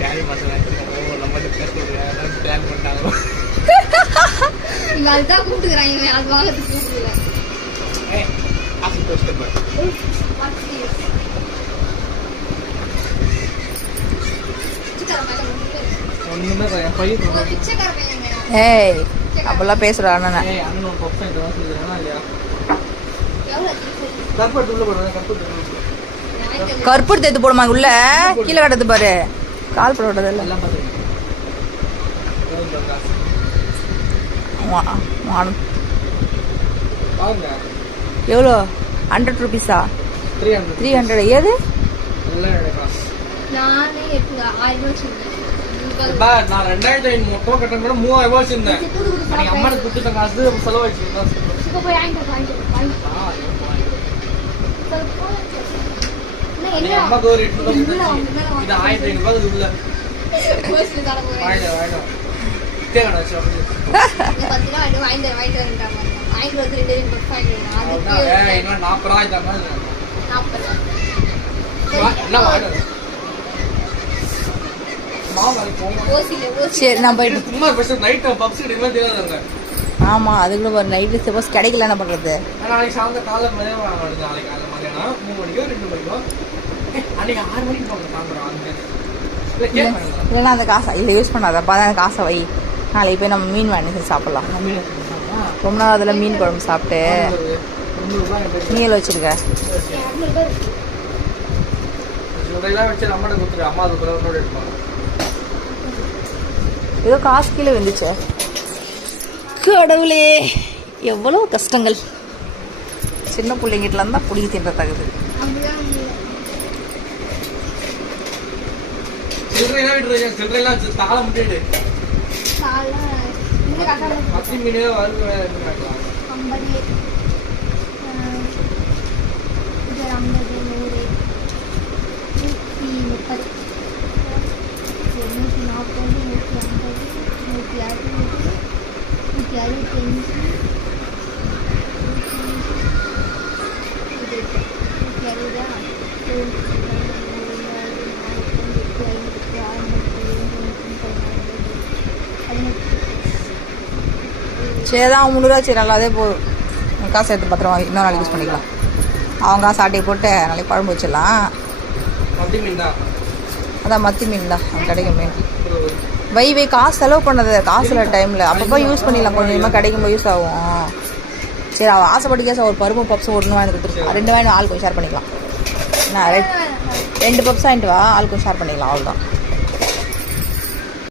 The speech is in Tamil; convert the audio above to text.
டேடி மாசம் நம்ம பிளான் பண்ணிட்டாங்க. இவங்க அதுதான் கூப்பிட்டுக்கிறாங்க, அது வாங்கறதுக்கு கூப்பிட்டுக்கிறேன். ஏய் அப்பெல்லாம் பேசுறா அண்ணன். கற்பூரத்தை எடுத்து போடுமா உள்ள, கீழே கட்டது பாரு, கால் போட விட்டது இல்லை. எவ்வளோ? 100 rupees-ஆ? 300. ஏது நான் 2005 மொத்தம் கட்ட 3000 வச்சிருந்தேன். அம்மாக்கு கொடுத்துட்ட காசு செலவாச்சு. அம்மாக்கு ஒரு 1500 உள்ள சரி நான் போயிட்டு. ஆமா அதுக்குள்ள ஒரு நைட்டு சப்போஸ் கிடைக்கல என்ன பண்றது? நாளைக்கு சாயந்தரம் காலைல மதியம் நாளைக்கு மதியானம் 3 மணிக்கோ 2 மணிக்கோ அன்னைக்கு 6 மணிக்கு போங்க சாயந்தரம். இல்லைன்னா அந்த காசை இல்லை யூஸ் பண்ணாதப்பா, அந்த காசை வை, நாளைக்கு போய் நம்ம மீன் வாங்கி சாப்பிடலாம். ரொம்ப நாள் அதில் மீன் குழம்பு சாப்பிட்டு மீல் வச்சிருக்க. ஏதோ காசு கீழே வந்துச்சு. கடவுளே எவ்வளோ கஷ்டங்கள். சின்ன பிள்ளைங்கிட்டல இருந்தா புடிங்கி தின்ற தகுது. சரிதான் 3 ரூபா. சரி நல்லாதே போதும். காசு எடுத்து பத்திரமா இன்னொரு நாளைக்கு யூஸ் பண்ணிக்கலாம். அவங்க காசு ஆட்டையை போட்டு நாளைக்கு குழம்பு வச்சிடலாம். அதான் மத்தி மீன் தான் அங்கே கிடைக்கும் மீன். வை காசு செலவு பண்ணது காசுல டைமில் அப்பப்போ யூஸ் பண்ணிடலாம். கொஞ்சம் கொஞ்சமாக கிடைக்கும்போது யூஸ் ஆகும். சரி அவள் ஆசைப்பட்டு கேஸ் ஒரு பருப்பு பப்ஸ் 1 வாங்கி கொடுத்துருக்கா. 2 வாங்கி ஆளுக்கு ஷேர் பண்ணிக்கலாம். நான் 2 பப்ஸ் வாங்கிட்டு வா, ஆளுக்கு ஷேர் பண்ணிக்கலாம். அவ்வளோதான்.